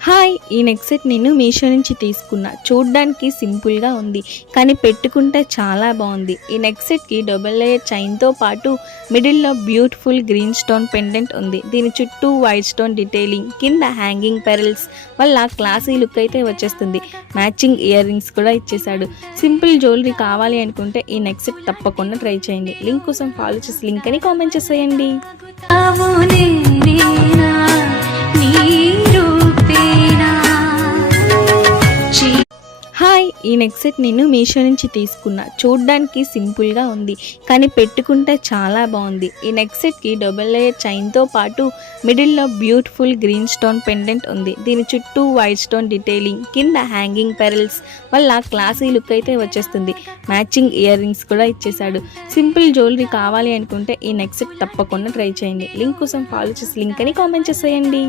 Hi! ఈ neck set నేను మీషో నుంచి తీసుకున్నా. చూడ్డానికి సింపుల్‌గా ఉంది. కానీ పెట్టుకుంటే చాలా బావుంది. ఈ నెక్ సెట్‌కి డబుల్ లేయర్ చైన్‌తో పాటు మిడిల్‌లో బ్యూటిఫుల్ గ్రీన్ స్టోన్ పెండెంట్ ఉంది. దీని చుట్టూ వైట్ స్టోన్ డీటెయిలింగ్, కింద హ్యాంగింగ్ పెరల్స్ వల్ల క్లాసీ లుక్ అయితే వచ్చేస్తుంది. మ్యాచింగ్ ఇయర్ రింగ్స్ కూడా ఇచ్చేశాడు. సింపుల్ జ్యువెలరీ కావాలి అనుకుంటే ఈ నెక్ సెట్ తప్పకుండా ట్రై చేయండి. లింక్ కోసం ఫాలో చేసి లింక్ అని కామెంట్ చేసేయండి. హాయ్! ఈ నెక్ సెట్ నేను మీషో నుంచి తీసుకున్నా. చూడ్డానికి సింపుల్‌గా ఉంది. కానీ పెట్టుకుంటే చాలా బావుంది. ఈ నెక్ సెట్‌కి డబుల్ లేయర్ చైన్‌తో పాటు మిడిల్‌లో బ్యూటిఫుల్ గ్రీన్ స్టోన్ పెండెంట్ ఉంది. దీని చుట్టూ వైట్ స్టోన్ డీటెయిలింగ్, కింద హ్యాంగింగ్ పెరల్స్ వల్ల క్లాసీ లుక్ అయితే వచ్చేస్తుంది. మ్యాచింగ్ ఇయర్ రింగ్స్ కూడా ఇచ్చేశాడు. సింపుల్ జ్యువెలరీ కావాలి అనుకుంటే ఈ నెక్ సెట్ తప్పకుండా ట్రై చేయండి. లింక్ కోసం ఫాలో చేసి లింక్ అని కామెంట్ చేసేయండి.